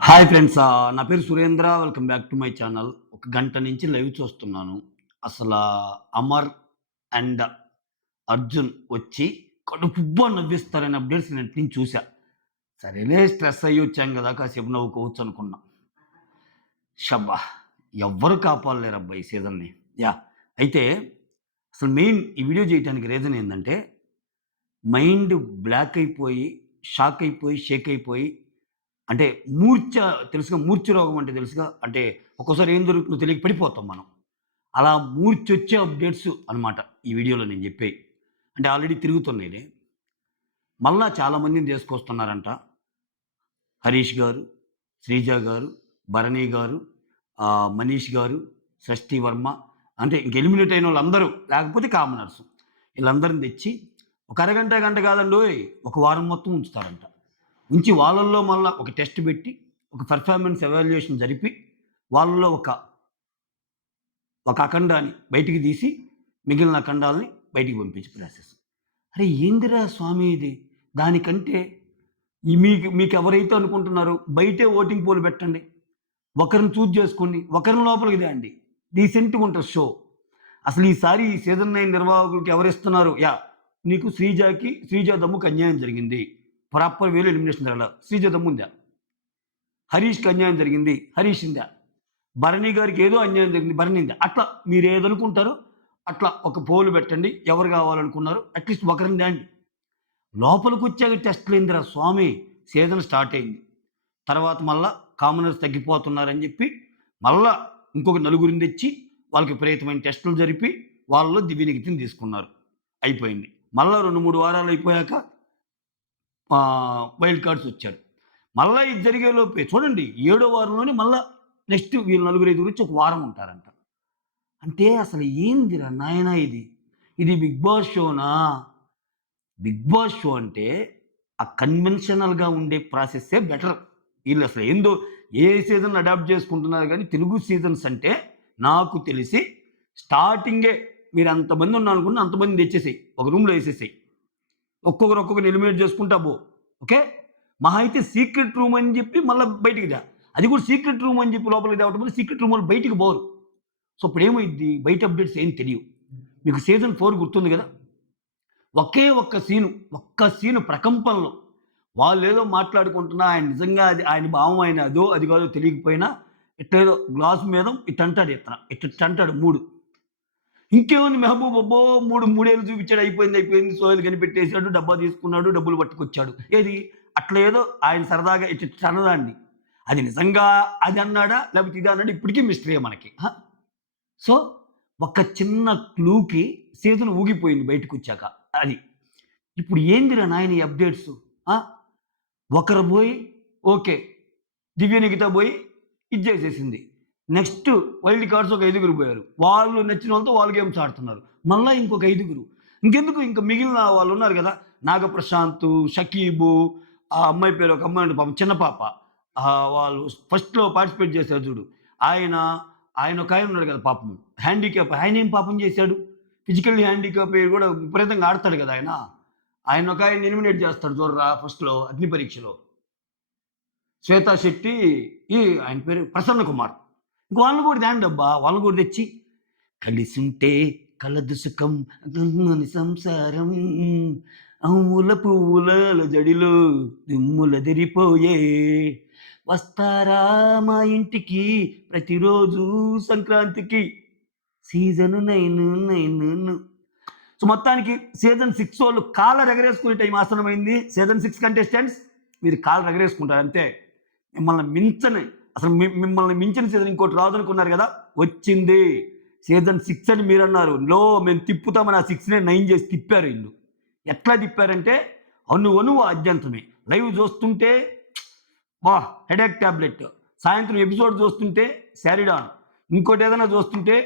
Hi friends. నా పేరు Surendra. Welcome back to my channel. ఒక గంట నుంచి లైవ్ చూస్తున్నాను. అసలా అమర్ అండ్ అర్జున్ వచ్చి కడుపుబ్బా నవ్విస్తారనే అప్డేట్స్ నేను నుంచి చూసా. సరేలే స్ట్రెస్ అయ్యి వచ్చాం గదా! కాసేపు నవ్వుకోవచ్చు అనుకున్నా. షబ్బా! ఎవ్వరు కాపాడలేరబ్బా ఈ సీజన్‌ని. యాహ్! అయితే అసలు మెయిన్ ఈ వీడియో చేయటానికి రీజన్ ఏందంటే, మైండ్ బ్లాక్ అయిపోయి, షాక్ అయిపోయి, షేక్ అయిపోయి అంటే మూర్ఛ తెలుసుగా మూర్ఛ రోగం అంటే తెలుసుగా? అంటే ఒక్కోసారి ఏం జరుగుతుందో తెలియక పడిపోతాం మనం. అలా మూర్ఛొచ్చే అప్‌డేట్స్ అనమాట ఈ వీడియోలో నేను జెప్పేయి. అంటే ఆల్రెడీ తిరుగుతున్నాయిలే. మళ్ళా చాలా మందిని తీసుకొస్తున్నారంట. హరీష్ గారు, శ్రీజ గారు, భరణి గారు, మనీష్ గారు, షష్ఠి వర్మ అంటే ఇంక ఎలిమినేట్ అయినోళ్ళందరూ లేకపోతే కామనర్స్. ఈళ్ళందరిని తెచ్చి ఒక అరగంట, గంట కాదండోయ్! ఒక వారం మొత్తం ఉంచుతారంట. ఉంచి వాళ్ళల్లో మళ్ళా ఒక టెస్ట్ పెట్టి, ఒక పెర్ఫార్మన్స్ ఎవాల్యుయేషన్ జరిపి, వాళ్ళలో ఒక అఖండాన్ని బయటికి తీసి, మిగిలిన అఖండాల్ని బయటికి పంపించే ప్రాసెస్. అరే! ఏందిరా స్వామి ఇది? దానికంటే మీకెవరైతే అనుకుంటున్నారో బయటే ఓటింగ్ పోల్ పెట్టండి. ఒకరిని చూజ్ చేసుకోండి. ఒకరిని లోపలికి తేండి. డీసెంట్‌గా ఉంటది షో. అసలు ఈసారి ఈ సీజన్ 9 నిర్వాహకులకి ఎవరిస్తున్నారు? నీకు శ్రీజ దమ్ముకి అన్యాయం జరిగింది. ప్రాపర్ వేలో ఎలిమినేషన్ జరగల. శ్రీజ దమ్ముందా? హరీష్‌కి అన్యాయం జరిగింది. హరీషిందా? భరణి గారికి ఏదో అన్యాయం జరిగింది. భరణిందా? అట్లా మీరేదనుకుంటారో అట్లా ఒక పోల్ పెట్టండి. ఎవరు కావాలనుకున్నారో అట్‌లీస్ట్ ఒకరిని తేండి. లోపలికొచ్చాక టెస్ట్‌లేందిరా స్వామి! సీజన్ స్టార్ట్ అయింది. తర్వాత మళ్ళా కామనర్స్ తగ్గిపోతున్నారని జెప్పి, మళ్ళా ఇంకొక నలుగురిని తెచ్చి, వాళ్ళకి విపరీతమైన టెస్టులు జరిపి, వాళ్ళలో దివ్య నిఖితిని తీసుకున్నారు. అయిపోయింది. మళ్ళా 2, 3 వారాలు అయిపోయాక వైల్డ్ కార్డ్స్ వచ్చారు. మళ్ళా ఇది జరిగేలోపే చూడండి ఏడో వారంలోనే మళ్ళా నెక్స్ట్ వీళ్ళు నలుగురు, ఐదుగురు వచ్చి ఒక వారం ఉంటారంట. అంటే అసలు ఏందిరా నాయనా ఇది? ఇది 'బిగ్ బాస్' షోనా? 'బిగ్ బాస్' షో అంటే ఆ కన్వెన్షనల్‌గా ఉండే ప్రాసెస్సే బెటర్. ఈళ్ళసలు ఏందో ఏ సీజన్ అడాప్ట్ చేసుకుంటున్నారు గానీ, తెలుగు సీజన్స్ అంటే నాకు తెలిసి స్టార్టింగే మీరు అంతమంది ఉన్నారనుకోండి అంతమందిని తెచ్చేసేయి. ఒక రూమ్‌లో ఏసేసేయి. ఒక్కొక్కరిని ఎలిమినేట్ చేసుకుంటా పో. ఓకే. మహా అయితే సీక్రెట్ రూమ్ అని చెప్పి మళ్ళా బయటికి దా. అది కూడా సీక్రెట్ రూమ్ అని చెప్పి లోపలికి తేవటం వల్ల సీక్రెట్ రూమ్ వాళ్ళు బయటికి పోరు. సో, ఇప్పుడేమైద్ది బయట అప్డేట్స్ ఏం తెలియవు. మీకు సీజన్ 4 గుర్తుంది గదా! ఒకే ఒక్క సీను ప్రకంపనలో వాళ్ళేదో మాట్లాడుకుంటున్నా ఆయన నిజంగా అది ఆయన భావం ఆయన అదో, అది కాదో తెలియకపోయినా ఇట్టేదో గ్లాస్ మీద ఇట్టంటాడు ఇతను. ఇట్టంటాడు 3. ఇంకేముంది మెహబూబ్ అబ్బో! మూడేళ్ళు చూపించాడు అయిపోయింది. సోయలు కనిపెట్టేసాడు, డబ్బా తీసుకున్నాడు, డబ్బులు పట్టుకొచ్చాడు. ఏది అట్లా ఏదో ఆయన సరదాగా అన్నదాన్ని. అది నిజంగా అది అన్నాడా? లేకపోతే ఇది అన్నాడా? ఇప్పటికి మిస్టరీయే మనకి. సో, ఒక చిన్న క్లూకి సీజన్ ఊగిపోయింది బయటకొచ్చాక. అది. ఇప్పుడు ఏందిరా నాయన ఈ అప్‌డేట్సు? ఆ! ఒకరు బోయి ఓకే. దివ్య నిఖిత బోయి ఇది జేసేసింది. నెక్స్ట్ వైల్డ్ కార్డ్స్ ఒక ఐదుగురు బోయారు. వాళ్ళు నచ్చిన వాళ్ళతో వాళ్ళు గేమ్స్ ఆడుతున్నారు. మళ్ళా ఇంకొక ఐదుగురు. ఇంకెందుకు ఇంక మిగిలిన వాళ్ళున్నారు గదా! నాగప్రశాంతు, షకీబు, ఆ అమ్మాయి పేరు ఒక అమ్మాయి ఉంది పాపం చిన్న పాప. వాళ్ళు ఫస్ట్‌లో పార్టిసిపేట్ చేశారు జూడు. ఆయన, ఒకాయన ఉన్నాడు గదా పాపం. హ్యాండీక్యాప్ ఆయనేం పాపం జేశాడు? ఫిజికల్లీ హ్యాండీక్యాప్ అయ్యి గూడా విపరీతంగా ఆడతాడు గదా ఆయన. ఆయన ఒకాయన్ని ఎలిమినేట్ చేస్తాడు చూడరా ఫస్ట్‌లో అగ్ని పరీక్షలో. శ్వేతా శెట్టి ఆయన పేరు ప్రసన్న కుమార్. ఇంక వాళ్ళని కూడా తేండబ్బా! వాళ్ళని కూడా తెచ్చి కలిసుంటే కలదు సుఖం గమ్మని సంసారం అమ్ముల పువ్వుల జడిలో దిమ్ములదిరిపోయే వస్తారా మా ఇంటికి ప్రతిరోజు సంక్రాంతికి సీజను 9 సో, మొత్తానికి సీజన్ 6 వాళ్ళు కాలర్ ఎగరేసుకునే టైం ఆసన్నమైంది. సీజన్ 6 కంటెస్టెంట్స్ మీరు కాలర్ ఎగరేసుకుంటారు అంతే. మిమ్మల్ని మించిన సీజన్ ఇంకోటి రాదనుకున్నారు కదా! వచ్చింది. సీజన్ 6 అని మీరన్నారు. మేము తిప్పుతామని ఆ 6నే 9 చేసి తిప్పారు ఈళ్ళు. ఎట్లా తిప్పారంటే అణువణువు ఆద్యంతమే. లైవ్ చూస్తుంటే హెడేక్ టాబ్లెట్. సాయంత్రం ఎపిసోడ్ చూస్తుంటే శారిడాన్. ఇంకోటి ఏదైనా చూస్తుంటే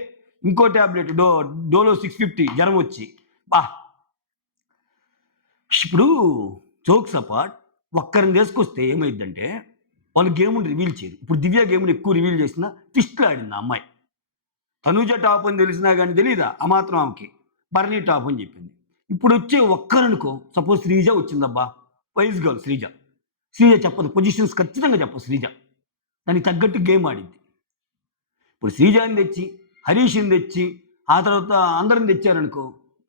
ఇంకో టాబ్లెట్ డోలో 650 జ్వరం వచ్చి. ఇప్పుడు జోక్స్ అపార్ట్ ఒక్కరిని తీసుకొస్తే ఏమైద్దంటే వాళ్ళు గేమ్‌ని రివీల్ చేయరు. ఇప్పుడు దివ్య గేమ్‌ని ఎక్కువ రివీల్ చేసినా ట్విస్ట్‌లో ఆడింది ఆ అమ్మాయి. తనూజ టాప్ అని తెలిసినా గాని తెలీదా? ఆ మాత్రం ఆమెకి. భరణి టాప్ అని చెప్పింది. ఇప్పుడొచ్చే ఒక్కరనుకో సపోజ్ శ్రీజ వచ్చిందబ్బా! Wise girl Sreeja. శ్రీజ చెప్పదు. పొజిషన్స్ ఖచ్చితంగా చెప్పదు శ్రీజ. దానికి తగ్గట్టు గేమ్ ఆడిద్ది. ఇప్పుడు శ్రీజాని తెచ్చి, హరీష్‌ని తెచ్చి, ఆ తర్వాత అందరిని తెచ్చారనుకో,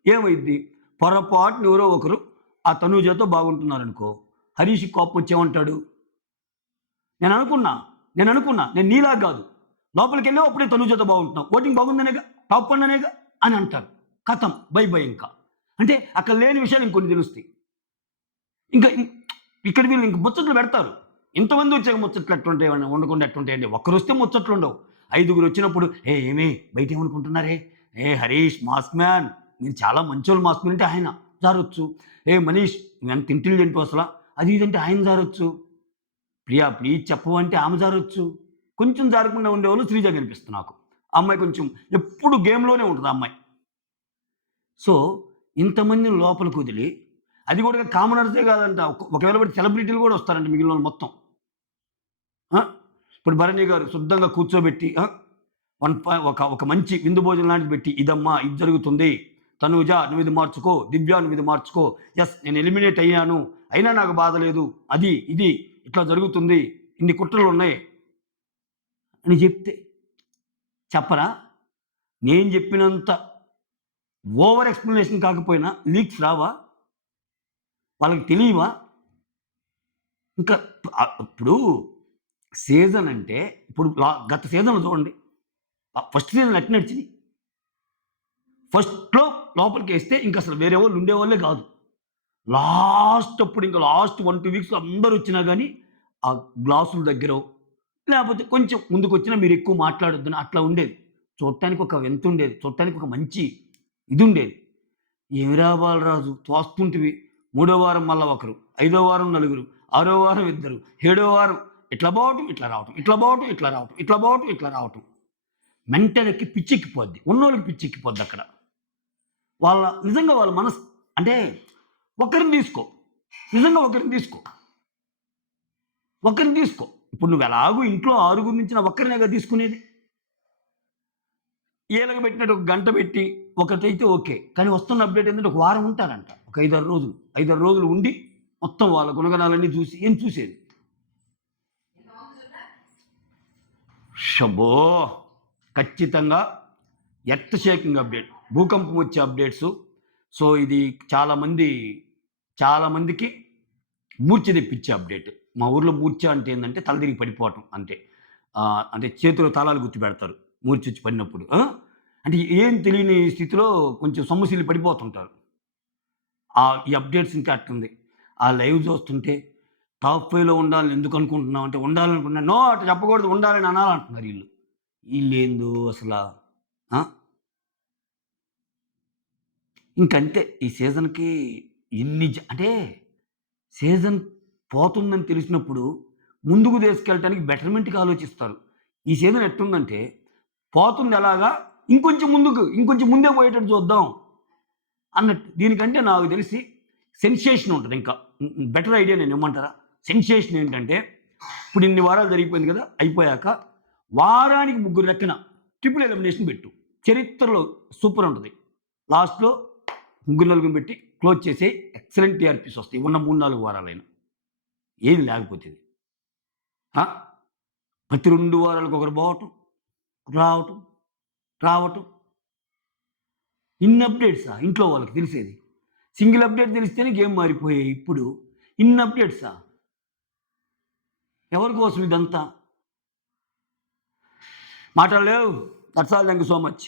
ఏమైద్ది? పొరపాటున ఎవరో ఒకరు ఆ తనూజతో బాగుంటున్నారనుకో, హరీష్‌కి కోపం వచ్చి ఏమంటాడు? నేననుకున్నా. నేను నీలాగా గాదు. లోపలికెళ్ళావు అప్పుడే తనూజతో బాగుంటున్నావు. ఓటింగ్ బాగుందనేగా, టాప్ 1 అనేగా అని అంటారు. ఖతం. బై బై ఇంకా. అంటే అక్కడ లేని విషయాలు ఇంకొన్ని తెలుస్తాయి. ఇంకా ఇక్కడ వీళ్ళు ఇంక ముచ్చట్లు పెడతారు. ఇంతమంది వచ్చాక ముచ్చట్లు ఎట్టుంటాయి ఉండకుండా ఎట్టుంటాయండి. ఒక్కరొస్తే ముచ్చట్లుండవు. ఐదుగురు వచ్చినప్పుడు ఏమి బయట ఏమనుకుంటున్నారే? హరీష్ మాస్క్ మ్యాన్, మీరు చాలా మంచోళ్ళు మాస్క్ మ్యాన్ అంటే ఆయన జారొచ్చు. మనీష్ నువ్వెంత ఇంటెలిజెంట్ అసల, అది ఇది అంటే ఆయన జారొచ్చు. ప్రియా ప్లీజ్ చెప్పు అంటే ఆమె జారొచ్చు. కొంచెం జారకుండా ఉండేవాళ్ళు శ్రీజ కనిపిస్తుంది నాకు. ఆ అమ్మాయి కొంచెం ఎప్పుడు గేమ్‌లోనే ఉంటది ఆ అమ్మాయి. సో, ఇంతమందిని లోపలికి వదిలి, అది కూడా కామనర్సే కాదంట. ఒకవేళ పడితే సెలబ్రిటీలు కూడా వస్తారంట మిగిలినోళ్ళు మొత్తం. ఆ! ఇప్పుడు భరణి గారు శుద్ధంగా కూర్చోబెట్టి ఒక మంచి విందు భోజనం లాంటిది పెట్టి, ఇదమ్మా ఇది జరుగుతుంది. తనూజ నువ్విది మార్చుకో, దివ్య నువ్విది మార్చుకో. యెస్ నేను ఎలిమినేట్ అయ్యాను. అయినా నాకు బాధ లేదు. అది, ఇది ఇట్లా జరుగుతుంది. ఇన్ని కుట్రలున్నాయి అని చెప్తే చెప్పరా? నేను చెప్పినంత ఓవర్ ఎక్స్‌ప్లనేషన్ కాకపోయినా లీక్స్ రావా? వాళ్ళకి తెలియవా? ఇంకా ఇప్పుడు సీజన్ అంటే ఇప్పుడు గత సీజన్‌లో చూడండి. ఫస్ట్ సీజన్ ఎట్ట నడిచింది? ఫస్ట్‌లో లోపలికేస్తే ఇంకసలు వేరే వాళ్ళు ఉండేవాళ్ళే కాదు. లాస్ట్ 1, 2 వీక్స్‌లో అందరొచ్చినా గానీ, ఆ గ్లాసుల దగ్గరో, లేపోతే కొంచెం ముందుకొచ్చినా మీరెక్కువ మాట్లాడొద్దని అట్లా ఉండేది. చూడటానికి ఒక వింతుండేది. చూడటానికి ఒక మంచి ఇదుండేది. ఏమిరా బాలరాజు తోస్తుంటివి. మూడో వారం మళ్ళా ఒకరు, ఐదో వారం నలుగురు, ఆరో వారం ఇద్దరు, ఏడో వారం ఇట్లా పోవటం, ఇట్లా రావటం, ఇట్లా పోవటం, ఇట్లా రావటం, ఇట్లా పోవటం, ఇట్లా రావటం. మెంటలెక్కి పిచ్చెక్కిపోద్ది. ఉన్నోళ్ళకి పిచ్చెక్కిపోద్దక్కడ. నిజంగా వాళ్ళ మనసు అంటే ఒకరిని తీసుకో. నిజంగా ఒకరిని తీసుకో. ఒకరిని తీసుకో. ఇప్పుడు నువ్వు ఎలాగో ఇంట్లో ఆరుగురు నుంచి నా ఒక్కరినేగా తీసుకునేది. ఈళ్ళకి పెట్టినట్టు ఒక గంట పెట్టి ఒకటైతే ఓకే. కానీ వస్తున్న అప్డేట్ ఏంటంటే ఒక వారం ఉంటారంట. ఒక 5, 6 రోజులు. 5, 6 రోజులు ఉండి మొత్తం వాళ్ళ గుణగణాలన్నీ చూసి ఏం చూసేది. షబ్బో! ఖచ్చితంగా ఎర్త్ షేకింగ్ అప్డేట్. భూకంపం వచ్చే అప్డేట్సు. సో, ఇది చాలా మందికి మూర్ఛ తెప్పించే అప్డేట్. మా ఊర్లో మూర్ఛ అంటే ఏందంటే తల తిరిగి పడిపోవటం అంతే. అంటే చేతిలో తాళాలు గుర్తుపెడతారు మూర్ఛొచ్చి పడినప్పుడు. అంటే ఏం తెలియని స్థితిలో కొంచెం సొమ్మసిల్లి పడిపోతుంటారు. ఈ అప్డేట్స్ ఇంకా అట్టుంది. ఆ లైవ్ చూస్తుంటే టాప్ 5లో ఉండాలని ఎందుకు అనుకుంటున్నావు అంటే ఉండాలనుకున్నా. నో అట్లా చెప్పకూడదు ఉండాలని అనాలంటున్నారు ఈళ్ళు. ఈళ్ళేందో అసల. ఆ! ఇంకంతే ఈ సీజన్‌కి అంటే సీజన్ పోతుందని తెలిసినప్పుడు ముందుకు తీసుకెళ్ళటానికి బెటర్‌మెంట్‌కి ఆలోచిస్తారు. ఈ సీజన్ ఎట్టుందంటే పోతుంది ఎలాగా ఇంకొంచెం ముందే పోయేటట్టు చూద్దాం అన్నట్టు. దీనికంటే నాకు తెలిసి సెన్సేషన్ ఉంటది ఇంకా. బెటర్ ఐడియా నేను ఇమ్మంటారా? సెన్సేషన్ ఏంటంటే ఇప్పుడు ఇన్ని వారాలు జరిగిపోయింది కదా! అయిపోయాక వారానికి ముగ్గురు లెక్కన ట్రిపుల్ ఎలిమినేషన్ పెట్టు. చరిత్రలో సూపర్ ఉంటది. లాస్ట్‌లో ముగ్గురు నలుగురిని పెట్టి క్లోజ్ చేసేయి. ఎక్సలెంట్ టీఆర్‌పీస్ వస్తాయి. ఉన్న 3, 4 వారాలైనా. ఏది లేకపోతే ఇది. ఆ! ప్రతి 2 వారాలకు ఒకరు పోవటం, రావటం, రావటం. ఇన్ని అప్డేట్సా ఇంట్లో వాళ్ళకి తెలిసేది? సింగిల్ అప్డేట్ తెలిస్తేనే గేమ్ మారిపోయాయి. ఇప్పుడు ఇన్ని అప్డేట్సా? ఎవరి కోసం ఇదంతా? మాటలు లేవు. That's all. Thank you so much.